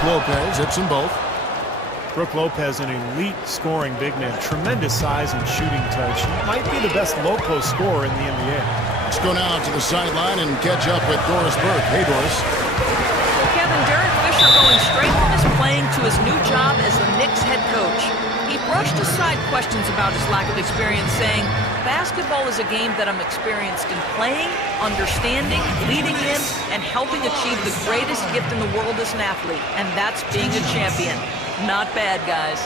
Brook Lopez hits them both. Brook Lopez, an elite scoring big man, tremendous size and shooting touch. He might be the best low-post scorer in the NBA. Let's go now to the sideline and catch up with Doris Burke. Hey, Doris. Well, Kevin, Derek Fisher going straight from his playing to his new job as the Knicks head coach. He brushed aside questions about his lack of experience, saying, "Basketball is a game that I'm experienced in playing, understanding, leading in, and helping achieve the greatest gift in the world as an athlete, and that's being a champion." Not bad, guys.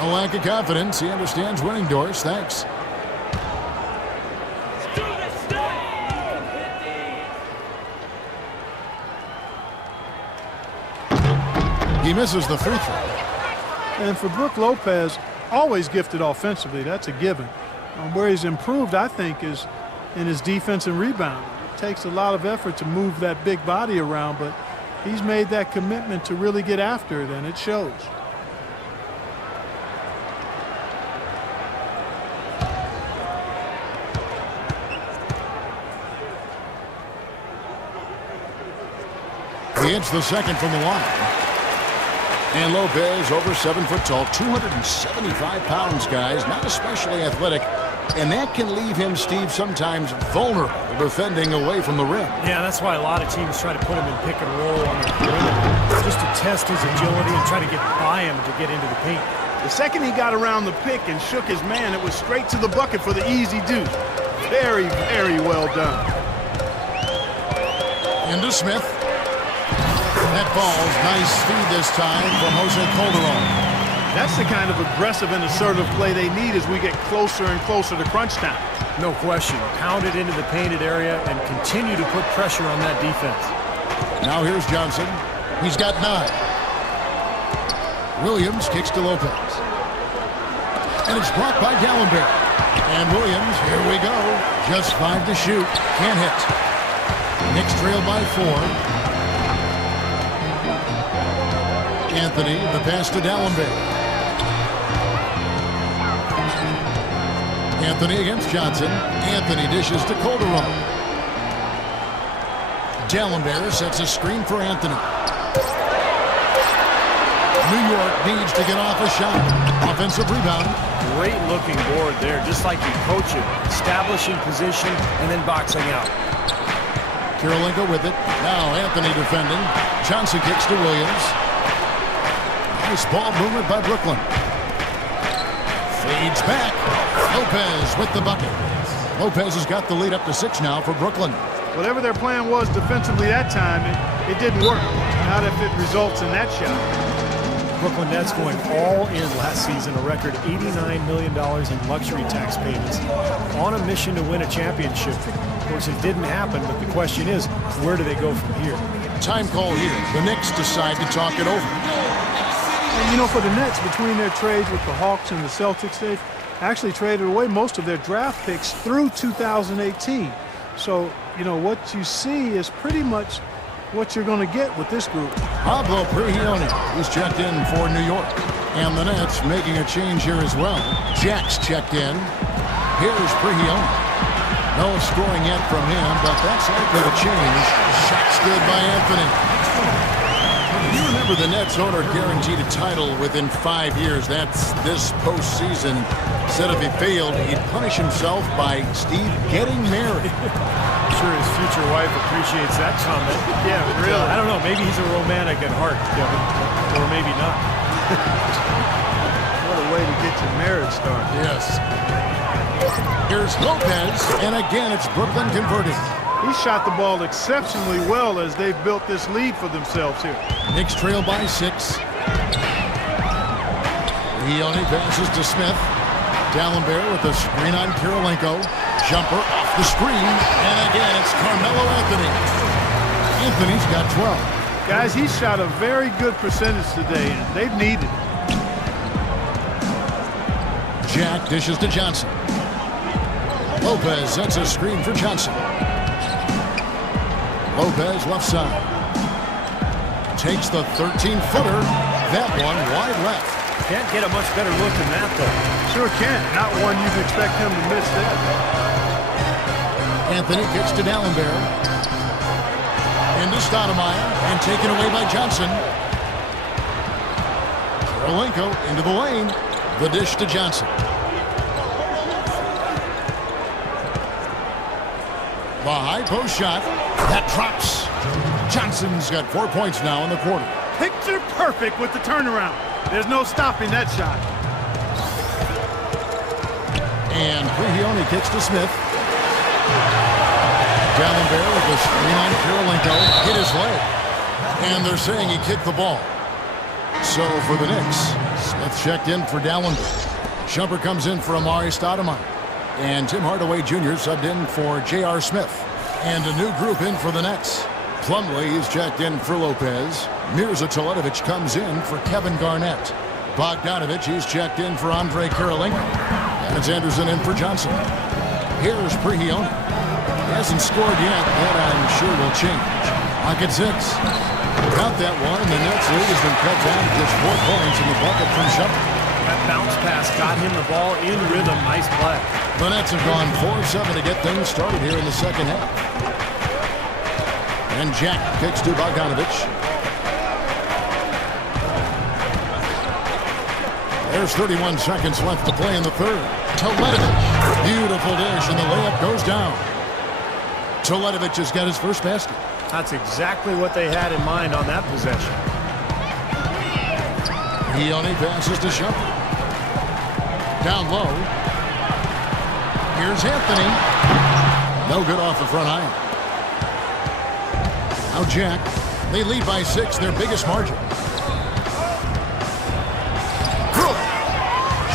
No lack of confidence. He understands winning, Doris. Thanks. He misses the free throw. And for Brook Lopez, always gifted offensively. That's a given. Where he's improved, I think, is in his defense and rebound. It takes a lot of effort to move that big body around, but he's made that commitment to really get after it, and it shows. He hits the second from the line. And Lopez, over 7 foot tall, 275 pounds, guys, not especially athletic. And that can leave him, Steve, sometimes vulnerable defending away from the rim. Yeah, that's why a lot of teams try to put him in pick and roll on the perimeter, just to test his agility and try to get by him to get into the paint. The second he got around the pick and shook his man, it was straight to the bucket for the easy deuce. Very, very well done. Into Smith. That ball's nice speed this time from Jose Calderon. That's the kind of aggressive and assertive play they need as we get closer and closer to crunch time. No question. Pound it into the painted area and continue to put pressure on that defense. Now here's Johnson. He's got 9. Williams kicks to Lopez. And it's blocked by Gallenberg. And Williams, here we go. Just 5 to shoot. Can't hit. Knicks trail by 4. Anthony, the pass to Dallenberg. Anthony against Johnson. Anthony dishes to Calderon. Dallenberg sets a screen for Anthony. New York needs to get off a shot. Offensive rebound. Great looking board there, just like you coach it. Establishing position and then boxing out. Kirilenko with it. Now Anthony defending. Johnson kicks to Williams. Nice ball movement by Brooklyn. Fades back. Lopez with the bucket. Lopez has got the lead up to 6 now for Brooklyn. Whatever their plan was defensively that time, it didn't work. Not if it results in that shot. Brooklyn Nets going all in last season, a record $89 million in luxury tax payments, on a mission to win a championship. Of course, it didn't happen, but the question is, where do they go from here? Time call here. The Knicks decide to talk it over. And, you know, for the Nets, between their trades with the Hawks and the Celtics, they've actually traded away most of their draft picks through 2018. So, you know, what you see is pretty much what you're going to get with this group. Pablo Prigioni, who's checked in for New York. And the Nets making a change here as well. Jack's checked in. Here's Prigioni. No scoring yet from him, but that's likely to change. Shot's good by Anthony. You remember the Nets owner guaranteed a title within 5 years. That's this postseason. Said if he failed, he'd punish himself by, Steve, getting married. I'm sure his future wife appreciates that comment. Yeah, really. I don't know. Maybe he's a romantic at heart, Kevin, or maybe not. What a way to get your marriage started. Yes. Here's Lopez, and again it's Brooklyn converting. He shot the ball exceptionally well as they've built this lead for themselves here. Knicks trail by 6. Prigioni passes to Smith. Dallenberg with a screen on Kirilenko. Jumper off the screen. And again, it's Carmelo Anthony. Anthony's got 12. Guys, he shot a very good percentage today, and they've needed it. Jack dishes to Johnson. Lopez sets a screen for Johnson. Lopez left side. Takes the 13-footer. That one wide left. Can't get a much better look than that, though. Sure can't. Not one you'd expect him to miss that. Anthony kicks to Dallenberg. Into Stoudemire and taken away by Johnson. Kirilenko into the lane. The dish to Johnson. The high post shot. That drops. Johnson's got 4 points now in the quarter. Picture perfect with the turnaround. There's no stopping that shot. And Prihione kicks to Smith. Dallenberg with the screen on Kirilenko. Hit his leg. And they're saying he kicked the ball. So for the Knicks, Smith checked in for Dallenberg. Shumpert comes in for Amar'e Stoudemire. And Tim Hardaway Jr. subbed in for J.R. Smith. And a new group in for the Nets. Plumlee is checked in for Lopez. Mirza Teletovic comes in for Kevin Garnett. Bogdanovic, he's checked in for Andre Kirilenko. Evans Anderson in for Johnson. Here's Prihione. He hasn't scored yet, but I'm sure will change. Pocket 6. Got that one, and the Nets lead has been cut down to just 4 points in the bucket from Shumpert. That bounce pass got him the ball in rhythm. Nice play. The Nets have gone 4-7 to get things started here in the second half. And Jack kicks to Bogdanovic. There's 31 seconds left to play in the third. Teletovic. Beautiful dish, and the layup goes down. Teletovic has got his first basket. That's exactly what they had in mind on that possession. He only passes to Shumpert. Down low. Here's Anthony. No good off the front iron. Now Jack. They lead by 6, their biggest margin.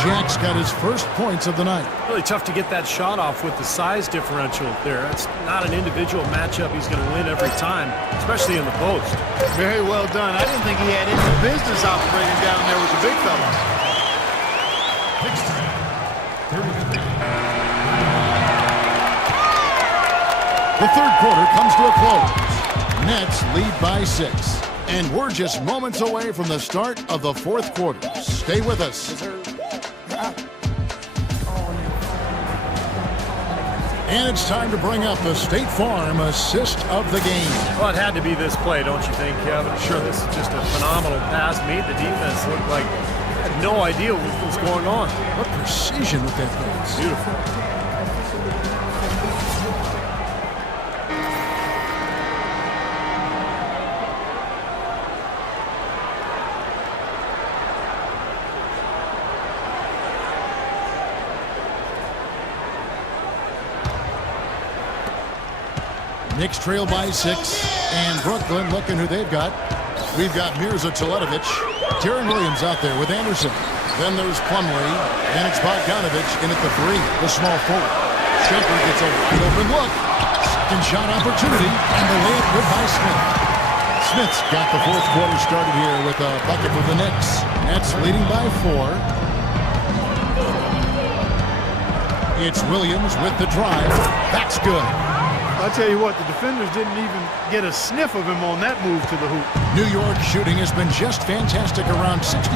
Jack's got his first points of the night. Really tough to get that shot off with the size differential there. That's not an individual matchup he's going to win every time, especially in the post. Very well done. I didn't think he had any business operating down there with the big fella. The third quarter comes to a close. Nets lead by 6. And we're just moments away from the start of the fourth quarter. Stay with us. And it's time to bring up the State Farm assist of the game. Well, it had to be this play, don't you think, Kevin? Sure, this is just a phenomenal pass. Made the defense look like they had no idea what was going on. What precision with that pass. Beautiful. Knicks trail by 6, and Brooklyn looking who they've got. We've got Mirza Teletovic. Deron Williams out there with Anderson. Then there's Plumlee, and it's Bogdanovic in at the 3, the small forward. Shumpert gets a wide open look. Second shot opportunity, and the layup good by Smith. Smith's got the fourth quarter started here with a bucket for the Knicks. Nets leading by 4. It's Williams with the drive. That's good. I'll tell you what, the defenders didn't even get a sniff of him on that move to the hoop. New York shooting has been just fantastic, around 65%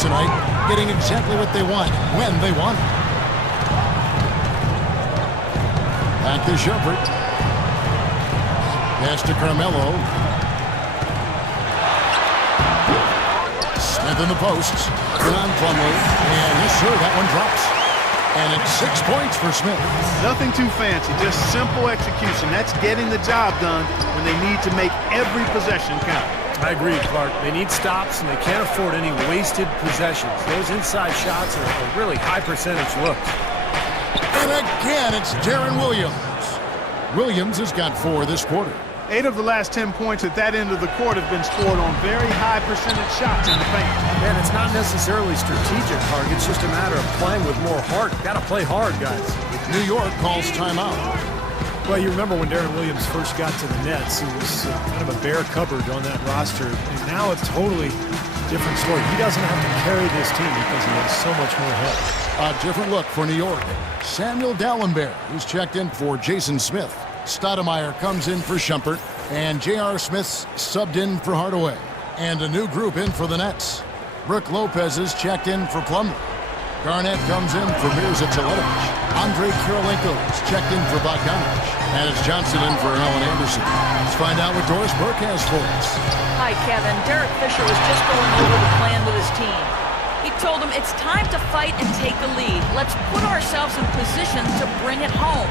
tonight, getting exactly what they want, when they want it. Back to Shumpert. Pass to Carmelo. Smith in the post. Good on Plumlee. And yes, sir, that one drops. And it's 6 points for Smith. Nothing too fancy, just simple execution. That's getting the job done when they need to make every possession count. I agree, Clark. They need stops, and they can't afford any wasted possessions. Those inside shots are really high-percentage looks. And again, it's Deron Williams. Williams has got 4 this quarter. 8 of the last 10 points at that end of the court have been scored on very high-percentage shots in the paint. Man, it's not necessarily strategic, Clark. It's just a matter of playing with more heart. Got to play hard, guys. New York calls timeout. Well, you remember when Deron Williams first got to the Nets, it was kind of a bare cupboard on that roster. And now it's totally different story. He doesn't have to carry this team because he has so much more help. A different look for New York. Samuel Dallenberg, who's checked in for Jason Smith. Stoudemire comes in for Shumpert, and J.R. Smith's subbed in for Hardaway. And a new group in for the Nets. Brook Lopez is checked in for Plumlee. Garnett comes in for Mirza Teletovic. Andre Kirilenko is checked in for Bogdanovich. And it's Johnson in for Allen Anderson. Let's find out what Doris Burke has for us. Hi, Kevin. Derek Fisher was just going over the plan with his team. He told them it's time to fight and take the lead. Let's put ourselves in position to bring it home.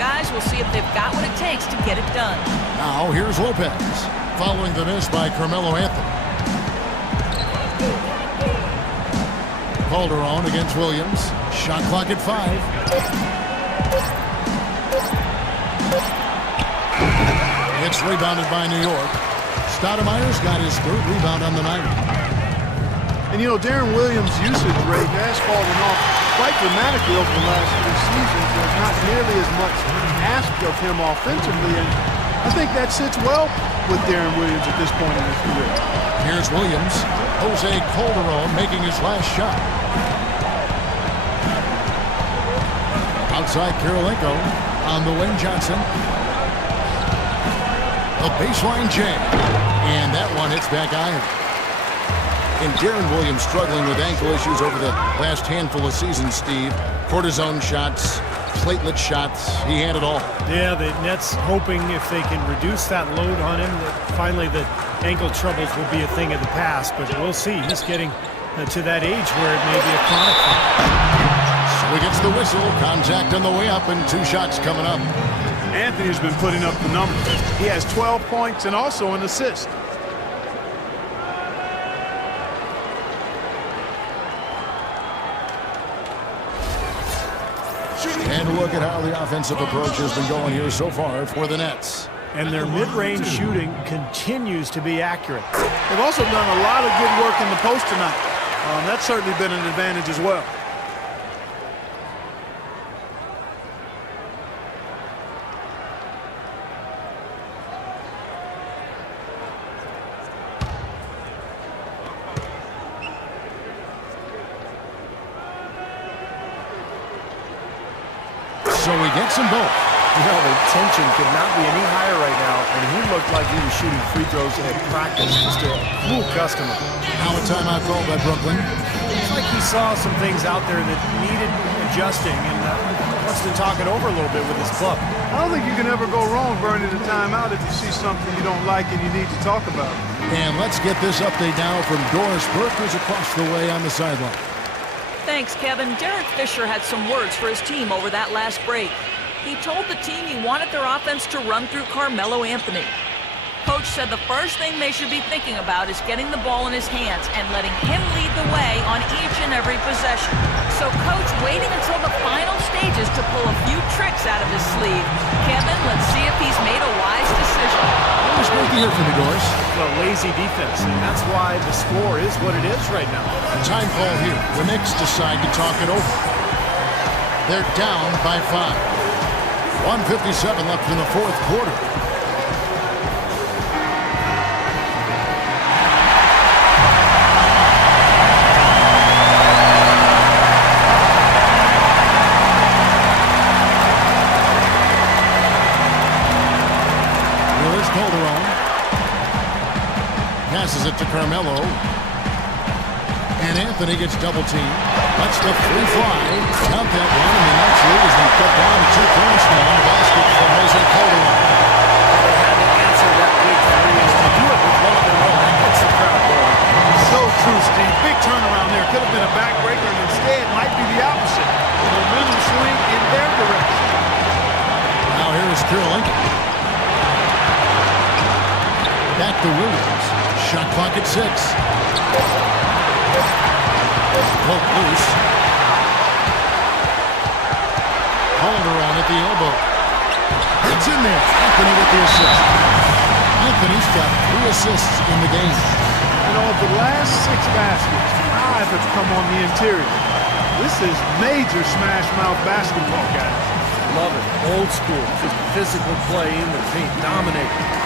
Guys, we'll see if they've got what it takes to get it done. Now, here's Lopez, following the miss by Carmelo Anthony. Calderon against Williams. Shot clock at 5. It's rebounded by New York. Stoudemire's got his 3rd rebound on the night. And, you know, Darren Williams' usage rate has fallen off quite dramatically over the last 2 seasons. There's not nearly as much asked of him offensively, and I think that sits well with Darren Williams at this point in his career. Here's Williams. Jose Calderon making his last shot. Outside Kirilenko on the wing. Johnson. A baseline jam. And that one hits back iron. And Darren Williams struggling with ankle issues over the last handful of seasons, Steve. Cortisone shots, platelet shots. He had it all. Yeah, the Nets hoping if they can reduce that load on him, that finally the ankle troubles will be a thing of the past. But we'll see. He's getting to that age where it may be a chronic thing. So he gets the whistle. Contact on the way up and 2 shots coming up. Anthony's been putting up the numbers. He has 12 points and also an assist. And look at how the offensive approach has been going here so far for the Nets. And their mid-range shooting continues to be accurate. They've also done a lot of good work in the post tonight. That's certainly been an advantage as well. So he gets them both. You know, the tension could not be any higher right now, and he looked like he was shooting free throws at practice. Just a cool customer. Now a timeout called by Brooklyn. It's like he saw some things out there that needed adjusting and wants to talk it over a little bit with his club. I don't think you can ever go wrong burning a timeout if you see something you don't like and you need to talk about it. And let's get this update now from Doris Burke, who's across the way on the sideline. Thanks, Kevin. Derek Fisher had some words for his team over that last break. He told the team he wanted their offense to run through Carmelo Anthony. Coach said the first thing they should be thinking about is getting the ball in his hands and letting him lead the way on each and every possession. So Coach waiting until the final stages to pull a few tricks out of his sleeve. Kevin, let's see if he's made a wise decision. It was great to hear from you, Doris. A lazy defense, and that's why the score is what it is right now. Time call here. The Knicks decide to talk it over. They're down by 5. 1:57 left in the 4th quarter. Here's Calderon. Passes it to Carmelo. And Anthony gets double teamed. Lets the 3 fly. Count that one, and the Nets lead has been cut down to 2 points now on the basket from Jose Calderon. They had to answer that big 3 and to do it with one of their own. That gets the crowd going. So true, Steve. Big turnaround there. Could have been a backbreaker, and instead might be the opposite. The momentum swing in their direction. Now here is Kirilenko. Back to Williams. Shot clock at 6. Poke loose. Calderon at the elbow. It's in there. Anthony with the assist. Anthony's got 3 assists in the game. You know, of the last 6 baskets, 5 have come on the interior. This is major smash mouth basketball, guys. Love it. Old school. Just physical play in the paint. Dominating.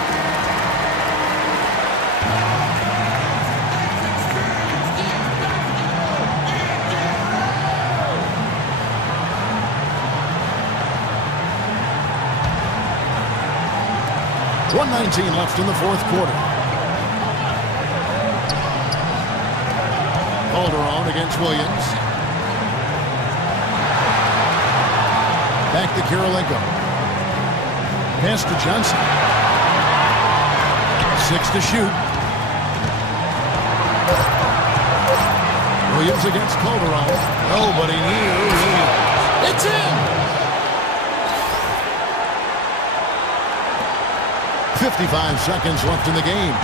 .119 left in the 4th quarter. Calderon against Williams. Back to Kirilenko. Pass to Johnson. 6 to shoot. Williams against Calderon. Nobody near Williams. It's in! 55 seconds left in the game.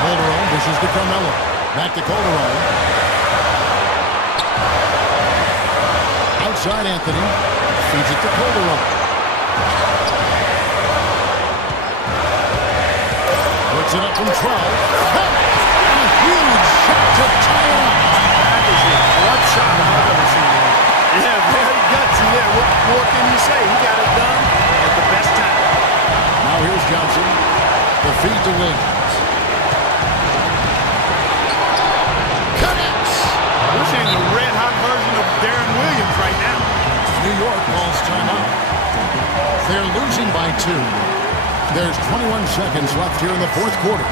Calderon dishes to Carmelo. Back to Calderon. Outside Anthony. Feeds it to Calderon. Puts it up from 12. A huge shot to tie it up. That is the one shot I've ever seen. Yeah, very gutsy there. What more can you say? He got it done at the best time. Now here's Johnson. The feed to Williams. Connects. We're seeing the red-hot version of Darren Williams right now. New York calls timeout. They're losing by 2. There's 21 seconds left here in the fourth quarter.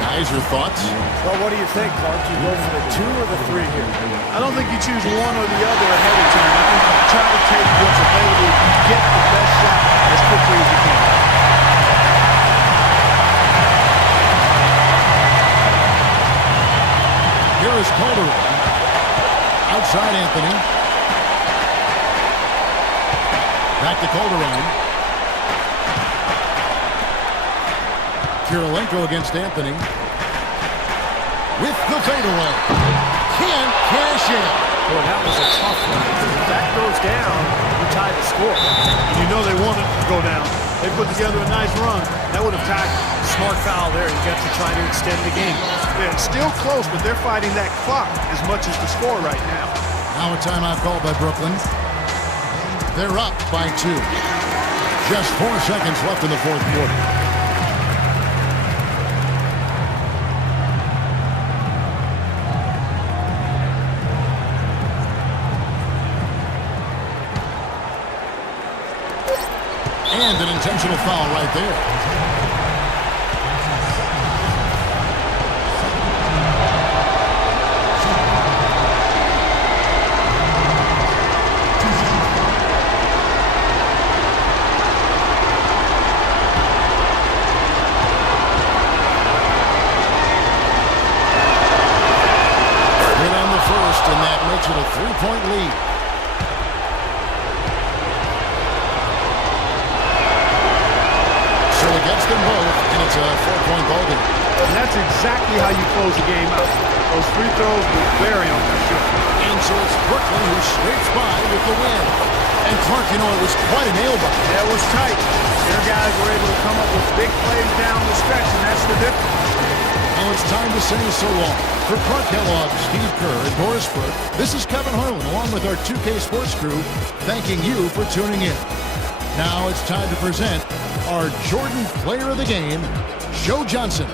Guys, your thoughts? Well, what do you think, Clark? You go for the 2 or the 3 here? I don't think you choose one or the other ahead of time. I think you try to take what's available. You get the best shot as quickly as you can. Here is Calderon. Outside Anthony. Back to Calderon. Kirilenko against Anthony. With the fadeaway. Can't cash in. Boy, that was a tough one. If that goes down, you tie the score. And you know they want it to go down. They put together a nice run. That would have tied. Smart foul there. You got to try to extend the game. Yeah, it's still close, but they're fighting that clock as much as the score right now. Now a timeout called by Brooklyn. They're up by 2. Just 4 seconds left in the fourth quarter. And an intentional foul right there. Hit on the first, and that makes it a 3-point lead. Against them both, and it's a 4-point ball game. And that's exactly how you close the game out. Those free throws were very on their shift. And so it's Brooklyn who scrapes by with the win. And Clark, you know, it was quite a nail-biter. Yeah, it was tight. Their guys were able to come up with big plays down the stretch, and that's the difference. Now it's time to say so long. For Clark Kellogg, Steve Kerr, and Boris Burke, this is Kevin Harlan, along with our 2K Sports crew, thanking you for tuning in. Now it's time to present our Jordan Player of the Game, Joe Johnson.